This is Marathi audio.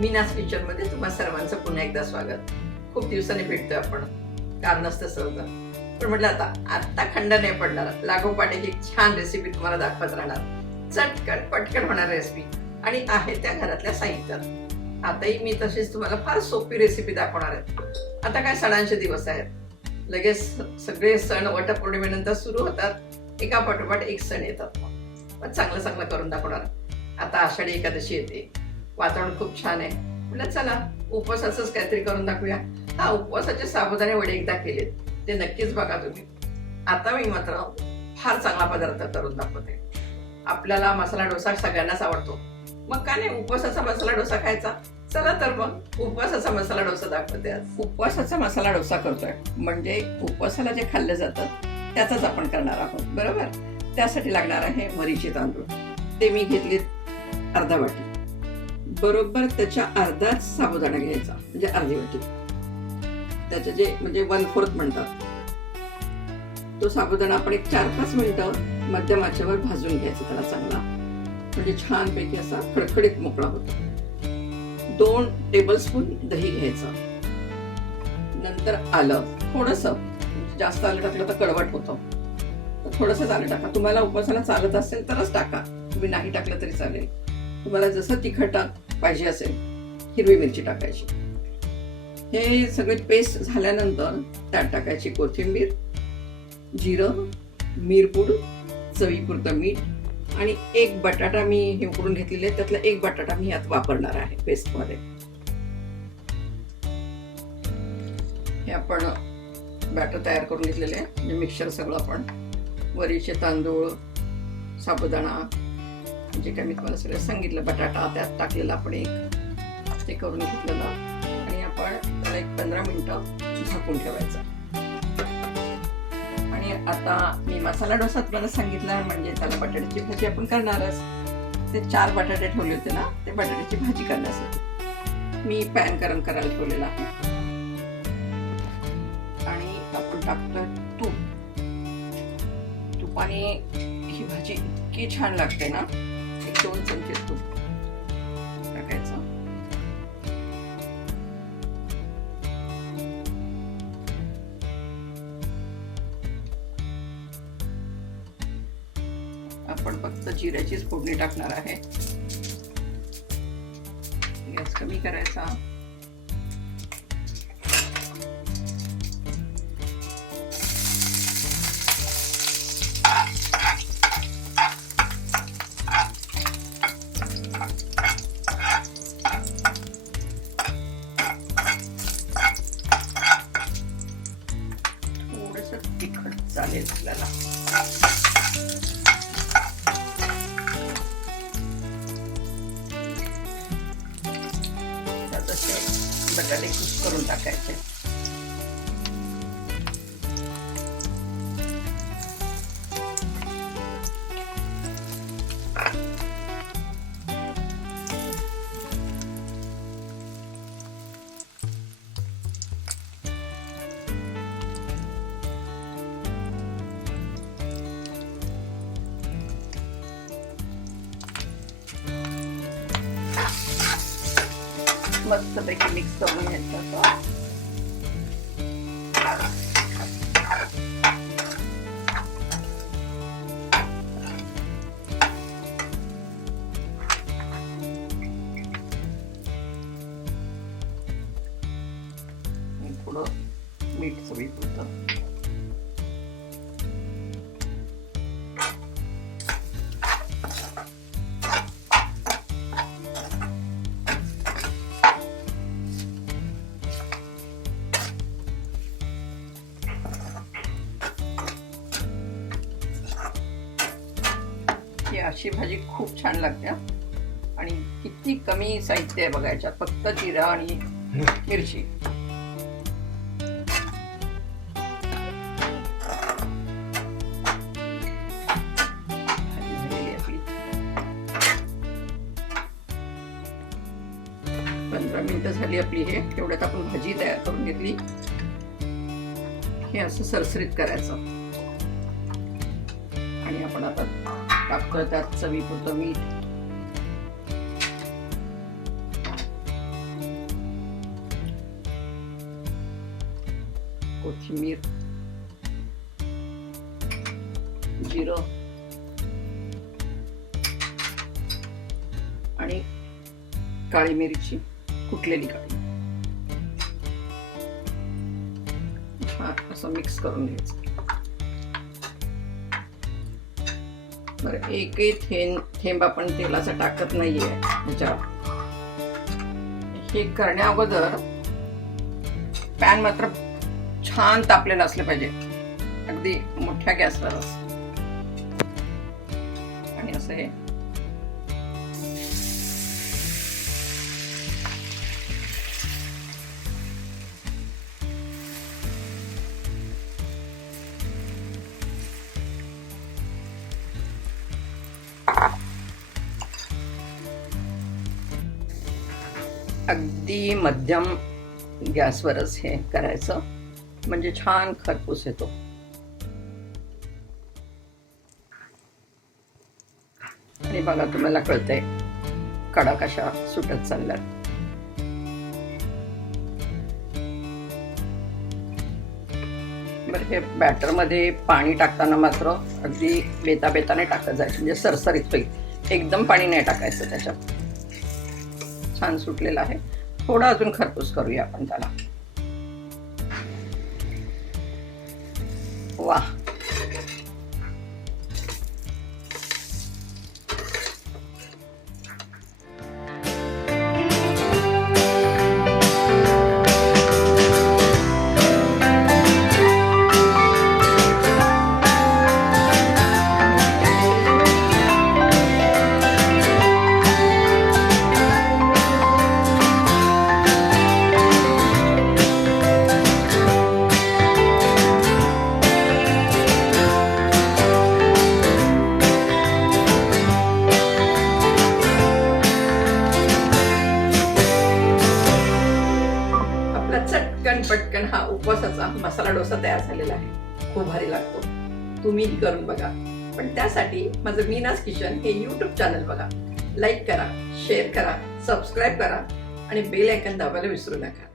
मीनास किचन तुम्हा सर्वांचं पुन्हा एकदा स्वागत. खूप दिवसांनी भेटतोय आपण. कारण असतं होतं पण म्हटलं आता आत्ता खंड नाही पडणार. लागोपाठ एक छान रेसिपी तुम्हाला दाखवत राहणार. चटकन पटकन होणार रेसिपी आणि आहे त्या घरातल्या साहित्यात. आताही मी तशीच तुम्हाला फार सोपी रेसिपी दाखवणार आहे. आता काय सणांचे दिवस आहेत. लगेच सगळे सण वटपौर्णिमेनंतर सुरू होतात. एका पाठोपाठ एक सण येतात. मग चांगलं चांगलं करून दाखवणार. आता आषाढी एकादशी येते. वातावरण खूप छान आहे. म्हटलं चला उपवासाचंच काहीतरी करून दाखवूया. हा उपवासाचे साबुदाणे वडे एकदा केलेत. ते नक्कीच बघा तुम्ही. आता मी मात्र फार चांगला पदार्थ करून दाखवते. आपल्याला मसाला डोसा सगळ्यांनाच आवडतो. मग का नाही उपवासाचा मसाला डोसा खायचा? चला तर मग उपवासाचा मसाला डोसा दाखवते आज. उपवासाचा मसाला डोसा करतोय. म्हणजे उपवासाला जे खाल्लं जातं त्याचाच आपण करणार आहोत. बरोबर? त्यासाठी लागणार आहे मरीचे तांदूळ. ते मी घेतले अर्धा वाटी. बरोबर त्याच्या अर्धाच साबुदाणा घ्यायचा म्हणजे अर्धी वाटी. त्याचे जे म्हणजे वन फोर्थ म्हणतात. तो साबुदाणा आपण एक चार पाच मिनिटं मध्यम आचेवर भाजून घ्यायचा त्याला चांगला. म्हणजे छानपैकी असा खडखडीत मोकळा होतो. दोन टेबलस्पून दही घ्यायचं. नंतर आलं थोडस जास्त आलं टाकलं तर कडवट होतं. थोडंसंच आलं टाका. तुम्हाला उपवासाला चालत असेल तरच टाका. तुम्ही नाही टाकलं तरी चालेल. तुम्हाला जसं तिखट पाहिजे असेल हिरवी मिरची टाकायची. हे सगळे पेस्ट झाल्यानंतर त्यात टाकायची कोथिंबीर जिरं मिरपूड चवीपुरतं मीठ आणि एक बटाटा मी हे उकडून घेतलेले त्यातला एक बटाटा मी यात वापरणार आहे पेस्टमध्ये हे आपण बॅटर तयार करून घेतलेले आहे. म्हणजे मिक्सर सगळं आपण. वरीचे तांदूळ साबुदाणा जे काय मी तुम्हाला सगळं सांगितलं बटाटा त्यात टाकलेला आपण एक ते करून घेतलेलं. आणि आपण त्याला एक पंधरा मिनटं झाकून ठेवायचं. आणि आता मी मसाला डोसा तुम्हाला सांगितला म्हणजे त्याला बटाट्याची भाजी आपण करणारच. ते चार बटाटे ठेवले होते ना ते बटाट्याची भाजी करण्यासाठी. मी पॅन गरम करायला ठेवलेला आहे. आणि आपण टाकतोय तूप. तुपाने ही भाजी इतकी छान लागते ना. दोन चमचे तूप टाकायचं आपण फक्त जिऱ्याचीच फोडणी टाकणार आहे. गॅस कमी करायचा. चालेल आपल्याला मस्तपैकी मिक्स करून घ्यायचं असं. थोडं मीठ चवीपुरतं ही अशी भाजी खूप छान लागते आणि किती कमी साहित्य आहे बघायच्या फक्त जिरा आणि मिरची. पंधरा मिनिटं झाली आपली हे तेवढ्यात आपण भाजी तयार करून घेतली. हे असं सरसरीत करायचं. आणि आपण आता टाकतो त्यात चवीपुरतं मीठ. कोथिंबीर. जिरं. आणि काळी मिरची कुठलेली काळी. असं मिक्स करून घ्यायचं. बरं एकही थेंब थेंब आपण तेलाचा टाकत नाहीये ह्याच्यावर. हे करण्या अगोदर पॅन मात्र छान तापलेलं असलं पाहिजे. अगदी मोठ्या गॅसवर आणि असं हे अगदी मध्यम गॅसवरच हे करायचं. म्हणजे छान खरपूस येतो. आणि बघा तुम्हाला कळतंय कडा कशा सुटत चालल्यात. बरं हे बॅटरमध्ये पाणी टाकताना मात्र अगदी बेता बेताने टाकत जायचं. म्हणजे सरसरीत होईल. एकदम पाणी नाही टाकायचं त्याच्यात. छान सुटलेला आहे. थोडा अजून खरपूस करूया आपण त्याला. वा हा उपवासाचा मसाला डोसा तयार झालेला आहे. खूप भारी लागतो. तुम्हीही करून बघा. पण त्यासाठी माझं मीनाज किचन हे युट्यूब चॅनल बघा. लाईक करा शेअर करा सबस्क्राईब करा आणि बेल आयकन दाबायला विसरू नका.